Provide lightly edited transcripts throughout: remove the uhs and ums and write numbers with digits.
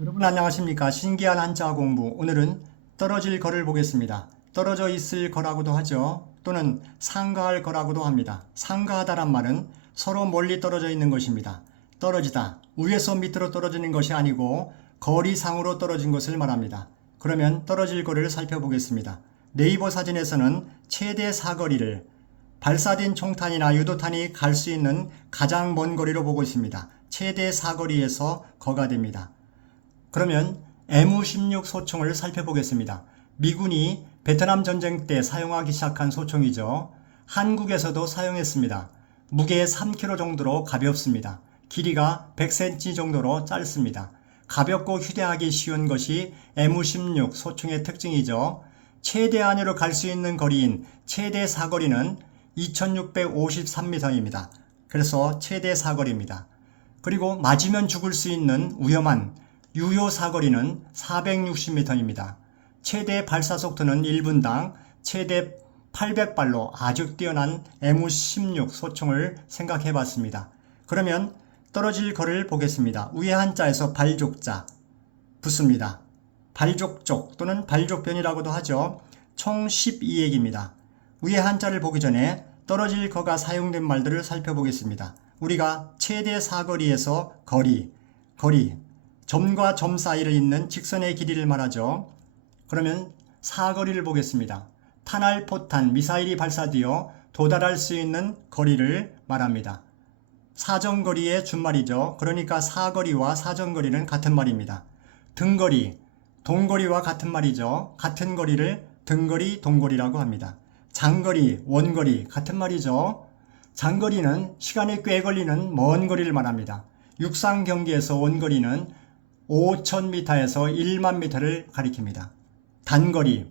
여러분 안녕하십니까? 신기한 한자 공부. 오늘은 떨어질 거를 보겠습니다. 떨어져 있을 거라고도 하죠. 또는 상가할 거라고도 합니다. 상가하다란 말은 서로 멀리 떨어져 있는 것입니다. 떨어지다. 위에서 밑으로 떨어지는 것이 아니고 거리상으로 떨어진 것을 말합니다. 그러면 떨어질 거를 살펴보겠습니다. 네이버 사진에서는 최대 사거리를 발사된 총탄이나 유도탄이 갈 수 있는 가장 먼 거리로 보고 있습니다. 최대 사거리에서 거가 됩니다. 그러면 MU-16 소총을 살펴보겠습니다. 미군이 베트남 전쟁 때 사용하기 시작한 소총이죠. 한국에서도 사용했습니다. 무게 3kg 정도로 가볍습니다. 길이가 100cm 정도로 짧습니다. 가볍고 휴대하기 쉬운 것이 MU-16 소총의 특징이죠. 최대한으로 갈 수 있는 거리인 최대 사거리는 2653m입니다. 그래서 최대 사거리입니다. 그리고 맞으면 죽을 수 있는 위험한 유효 사거리는 460m입니다. 최대 발사 속도는 1분당 최대 800발로 아주 뛰어난 MU-16 소총을 생각해 봤습니다. 그러면 떨어질 거를 보겠습니다. 위에 한자에서 발족자 붙습니다. 발족족 또는 발족변이라고도 하죠. 총 12액입니다. 위에 한자를 보기 전에 떨어질 거가 사용된 말들을 살펴보겠습니다. 우리가 최대 사거리에서 거리, 점과 점 사이를 잇는 직선의 길이를 말하죠. 그러면 사거리를 보겠습니다. 탄알, 포탄, 미사일이 발사되어 도달할 수 있는 거리를 말합니다. 사정거리의 준말이죠. 그러니까 사거리와 사정거리는 같은 말입니다. 등거리, 동거리와 같은 말이죠. 같은 거리를 등거리, 동거리라고 합니다. 장거리, 원거리 같은 말이죠. 장거리는 시간이 꽤 걸리는 먼 거리를 말합니다. 육상 경기에서 원거리는 5,000m에서 1만 m를 가리킵니다. 단거리,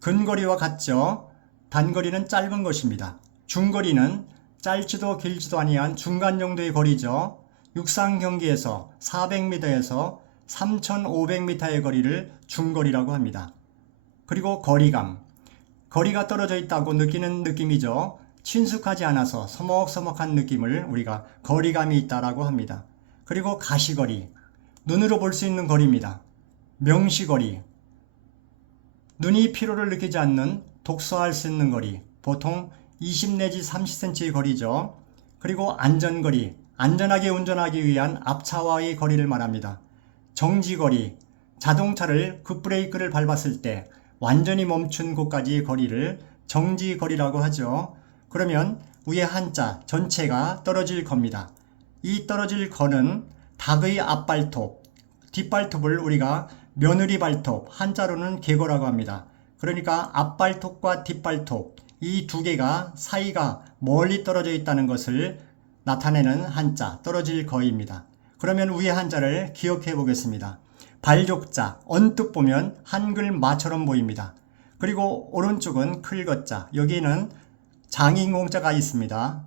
근거리와 같죠. 단거리는 짧은 것입니다. 중거리는 짧지도 길지도 아니한 중간 정도의 거리죠. 육상 경기에서 400m에서 3,500m의 거리를 중거리라고 합니다. 그리고 거리감, 거리가 떨어져 있다고 느끼는 느낌이죠. 친숙하지 않아서 서먹서먹한 느낌을 우리가 거리감이 있다라고 합니다. 그리고 가시거리, 눈으로 볼 수 있는 거리입니다. 명시거리, 눈이 피로를 느끼지 않는 독서할 수 있는 거리, 보통 20 내지 30cm의 거리죠. 그리고 안전거리, 안전하게 운전하기 위한 앞차와의 거리를 말합니다. 정지거리, 자동차를 급브레이크를 밟았을 때 완전히 멈춘 곳까지의 거리를 정지거리라고 하죠. 그러면 위에 한자 전체가 떨어질 겁니다. 이 떨어질 거는 닭의 앞발톱, 뒷발톱을 우리가 며느리 발톱, 한자로는 개거라고 합니다. 그러니까 앞발톱과 뒷발톱, 이 두 개가 사이가 멀리 떨어져 있다는 것을 나타내는 한자, 떨어질 거입니다. 그러면 위에 한자를 기억해 보겠습니다. 발족자, 언뜻 보면 한글 마처럼 보입니다. 그리고 오른쪽은 클거자, 여기에는 장인공자가 있습니다.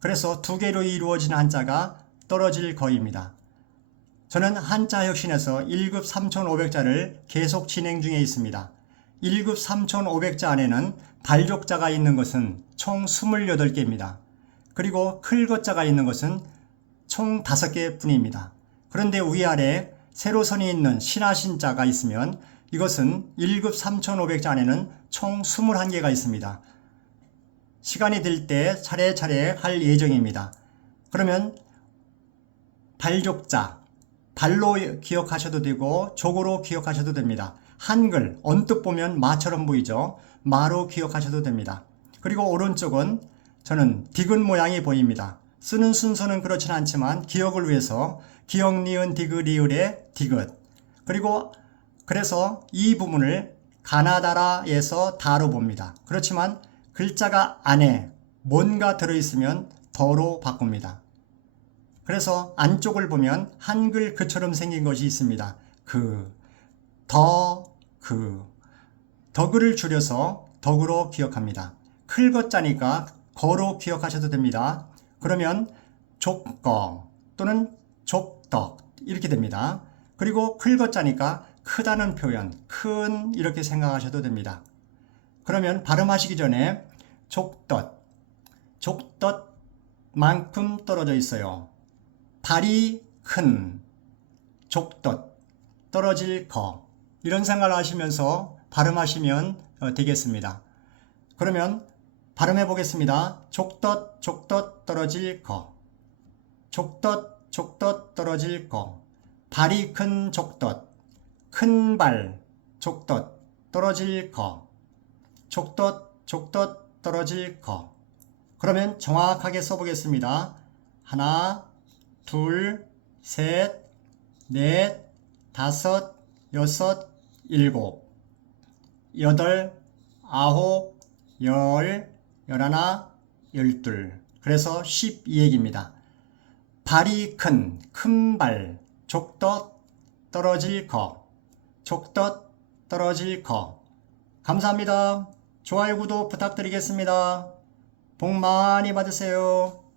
그래서 두 개로 이루어진 한자가 떨어질 거입니다. 저는 한자 혁신에서 1급 3,500자를 계속 진행 중에 있습니다. 1급 3,500자 안에는 발족자가 있는 것은 총 28개입니다. 그리고 클거자가 있는 것은 총 5개 뿐입니다. 그런데 위아래 세로선이 있는 신하신자가 있으면 이것은 1급 3,500자 안에는 총 21개가 있습니다. 시간이 될 때 차례차례 할 예정입니다. 그러면 발족자, 발로 기억하셔도 되고 족으로 기억하셔도 됩니다. 한글, 언뜻 보면 마처럼 보이죠. 마로 기억하셔도 됩니다. 그리고 오른쪽은 저는 디귿 모양이 보입니다. 쓰는 순서는 그렇진 않지만 기억을 위해서 기억, 니은, 디귿, 리을의 디귿. 그리고 그래서 이 부분을 가나다라에서 다로 봅니다. 그렇지만 글자가 안에 뭔가 들어있으면 더로 바꿉니다. 그래서 안쪽을 보면 한글 그처럼 생긴 것이 있습니다. 덕을 줄여서 덕으로 기억합니다. 클거자니까 거로 기억하셔도 됩니다. 그러면 족거 또는 족덕 이렇게 됩니다. 그리고 클거자니까 크다는 표현, 큰 이렇게 생각하셔도 됩니다. 그러면 발음하시기 전에 족덧만큼 떨어져 있어요. 발이 큰 족덧, 떨어질 거. 이런 생각을 하시면서 발음하시면 되겠습니다. 그러면 발음해 보겠습니다. 족덧 족덧 떨어질 거. 족덧 족덧 떨어질 거. 발이 큰 족덧. 큰 발 족덧 떨어질 거. 족덧 족덧 떨어질 거. 그러면 정확하게 써보겠습니다. 하나, 둘, 셋, 넷, 다섯, 여섯, 일곱, 여덟, 아홉, 열, 열하나, 열둘. 그래서 12액입니다. 발이 큰 발, 족덧 떨어질 거, 족덧 떨어질 거. 감사합니다. 좋아요, 구독 부탁드리겠습니다. 복 많이 받으세요.